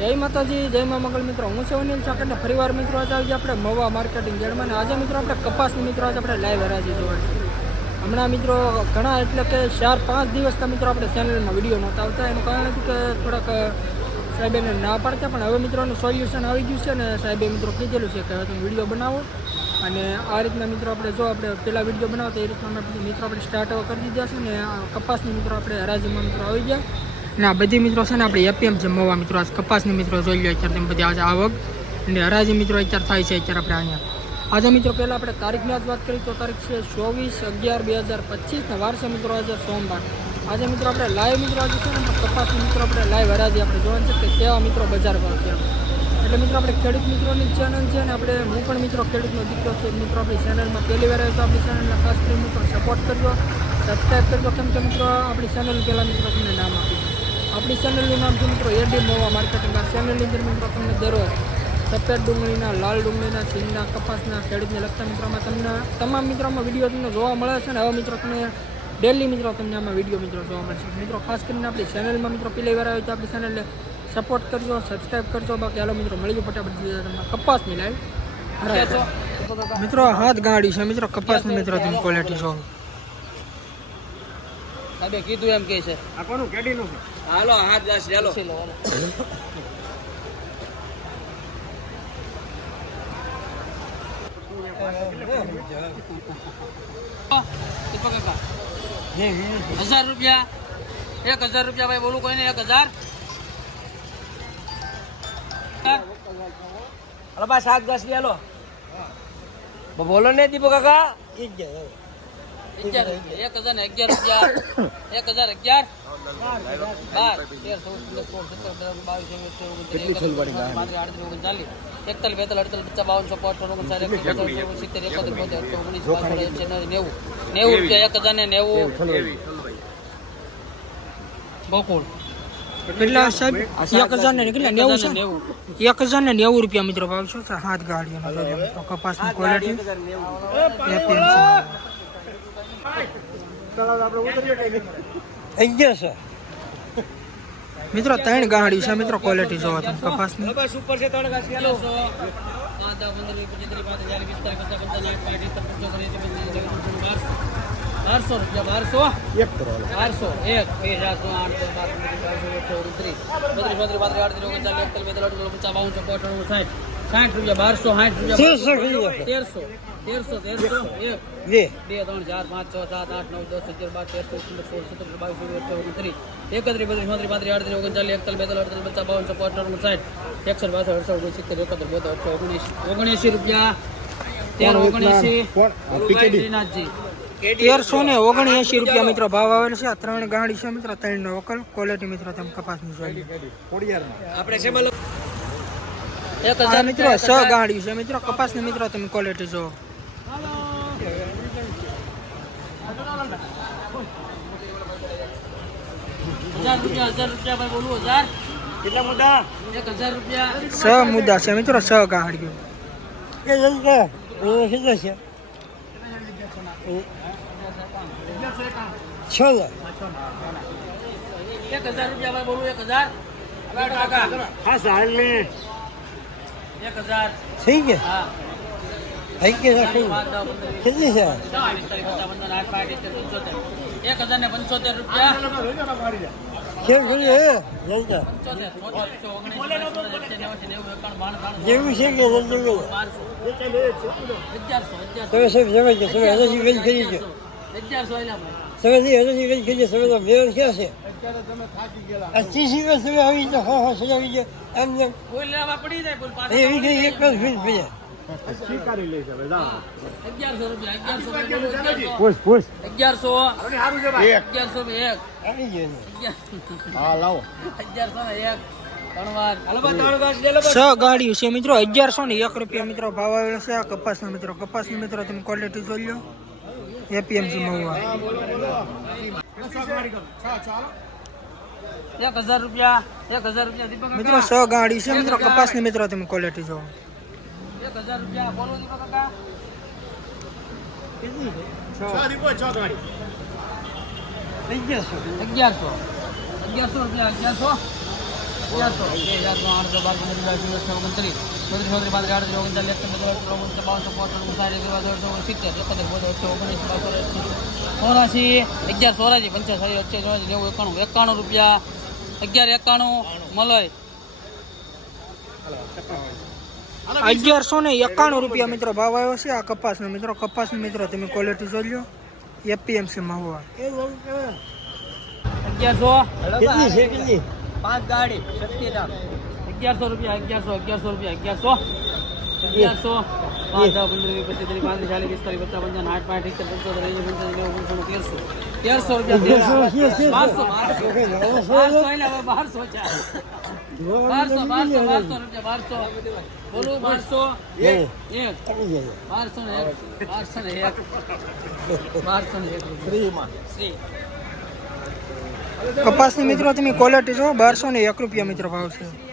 જય માતાજી, જય મા મંગલ મિત્રો. હું છું અનિલ ચાકર. ફરીવાર મિત્રો આજે આવી આપણે મવા માર્કેટિંગ યાર્ડમાં. આજે મિત્રો આપણે કપાસની મિત્રો આજે આપણે લાઈવ હરાજી જોવાની છે. હમણાં મિત્રો ઘણા એટલે કે 4-5 દિવસના મિત્રો આપણે ચેનલમાં વિડીયો નહોતા આવતા. એનું કારણ હતું કે થોડાક સાહેબેને ના પાડતા, પણ હવે મિત્રોનું સોલ્યુશન આવી ગયું છે ને સાહેબે મિત્રો કીધેલું છે કે હવે તમે વિડીયો બનાવો. અને આ રીતના મિત્રો આપણે જો આપણે પહેલાં વિડીયો બનાવતા એ રીતના મિત્રો આપણે સ્ટાર્ટ કરી દીધા છે ને કપાસની મિત્રો આપણે હરાજીમાં મિત્રો આવી ગયા. અને આ બધી મિત્રો છે ને આપણે એપીએમ છે મવા મિત્રો આ કપાસની મિત્રો જોઈ લો અત્યારે તમે બધી આજે આવક અને હરાજી મિત્રો અત્યારે થાય છે અત્યારે આપણે અહીંયા. આજે મિત્રો પહેલાં આપણે તારીખની જ વાત કરીએ તો તારીખ છે 24/11/2025 ને વાર છે મિત્રો આજે સોમવાર. આજે મિત્રો આપણે લાઈવ મિત્રો આજે છે ને કપાસની મિત્રો આપણે લાઈવ હરાજી આપણે જોવાનું છે કે કેવા મિત્રો બજાર ભાવ છે. એટલે મિત્રો આપણે ખેડૂત મિત્રોની ચેનલ છે ને આપણે હું પણ મિત્રો ખેડૂતનો દીકરો છે મિત્રો આપણી ચેનલમાં પહેલી વાર આવ્યો તો આપણી ચેનલને ખાસ કરીને મિત્રો સપોર્ટ કરજો, સબસ્ક્રાઈબ કરજો. કેમ કે મિત્રો આપણી ચેનલ પહેલાં મિત્રો તમને નામ આપ્યું. આપણી ચેનલનું નામ છે મિત્રો એડી મવા માર્કેટિંગ. આ ચેનલની અંદર મિત્રો તમને દરરોજ સફેદ ડુંગળીના, લાલ ડુંગળીના, સિંગના, કપાસના, ખેડૂતને લગતા મિત્રોમાં તમને તમામ મિત્રોમાં વિડીયો તમને જોવા મળે છે ને હવે મિત્રો તમને ડેલી મિત્રો તમને આમાં વિડીયો મિત્રો જોવા મળશે. મિત્રો ખાસ કરીને આપણી ચેનલમાં મિત્રો પહેલી વાર આવે તો આપણી ચેનલને સપોર્ટ કરજો, સબસ્ક્રાઈબ કરજો. બાકી હાલો મિત્રો મળી ગયો ફટાફટ તમને કપાસની લાઈવ મિત્રો હાથ ગાડી છે મિત્રો કપાસની મિત્રો તમે ક્વોલિટી જો સાબે કીધું એમ કે છે આ કોનું કેડીનું છે. હાલો હાથ ગાસ ચાલો ₹1000 ₹1000 ભાઈ બોલું કોઈ ને 1000 હલો બા 7 ગાસ લે બોલો ને દીપો કાકા 1011 ગોકુળ કેટલા સાહેબ 1000 ને કેટલા 90 છે 1090 રૂપિયા મિત્રો ભાવ છે હાથ ગાડીનો મિત્રો કપાસની ક્વોલિટી એપીએમ મિત્રો 3 ગાડી છે મિત્રો ક્વોલિટી જોવા તમે કપાસની સુપર છે 3 ગાસ ચાલો 1379 રૂપિયા મિત્રો ભાવ આવેલો છે. આ 3 ગાડી છે મિત્રો 3 નો વકલ ક્વોલિટી મિત્રો તમે કપાસની જોઈ આપણે મિત્રો 6 ગાડી છે મિત્રો કપાસની મિત્રો તમે ક્વોલિટી જો ₹1000 ભાઈ બોલું 1000 કેટલા મુદ્દા 1000 રૂપિયા 6 મુદ્દા છે મિત્રો 6 ગાડીઓ કે કેટલા છે 1000 રૂપિયા ભાઈ બોલું 1000 હા સાલ ને 1000 થઈ ગયા હા થઈ ગયા કેટલી છે 1075 રૂપિયા કેમ કર્યું જેવું છે કે તમે સાહેબ જવાય છે તમે હજી વેજ કરી છે 1100 વેજ કરી છે તમે તો મેળ ક્યાં છે આ 30 દિવસ તમે આવી તો હા સજાવી છે એમ એમ કોઈ લેવા પડી જાય બોલ પાછા એવી ગઈ એક જ ફીસ ભૈયા સ્વીકારી લે છે ભાઈ 1100 રૂપિયા 1100 પૂછ 1100 સારું છે ભાઈ 1101 આવી ગયો હા લાવો 1101 6 ગાડીઓ છે મિત્રો 1101 રૂપિયા મિત્રો ભાવ આવેલો છે. આ કપાસના મિત્રો કપાસની મિત્રો તમે ક્વોલિટી જોઈ લો એપીએમસી મવા 1000 રૂપિયા મિત્રો 6 ગાડી છે મિત્રો કપાસની મિત્રો તમે ક્વોલિટી જો 1000 રૂપિયા બોલો દીપક કાકા કેટલી છે 6 દીપો 6 ગાડી 1100 રૂપિયા 1100 રૂપિયા 1191 મલય 1191 રૂપિયા મિત્રો ભાવ આવ્યો છે આ કપાસનો મિત્રો. કપાસનો મિત્રો તમે ક્વોલિટી જોઈ લો. એપીએમસી મહુવા. 1100 કેટલી છે કેટલી 5 ગાડી 1100 રૂપિયા 1100 રૂપિયા 1100 5 10 15 20 25 30 35 40 45 50 કપાસની મિત્રો તમે ક્વોલિટી જો 1201 રૂપિયા મિત્રો ભાવ છે.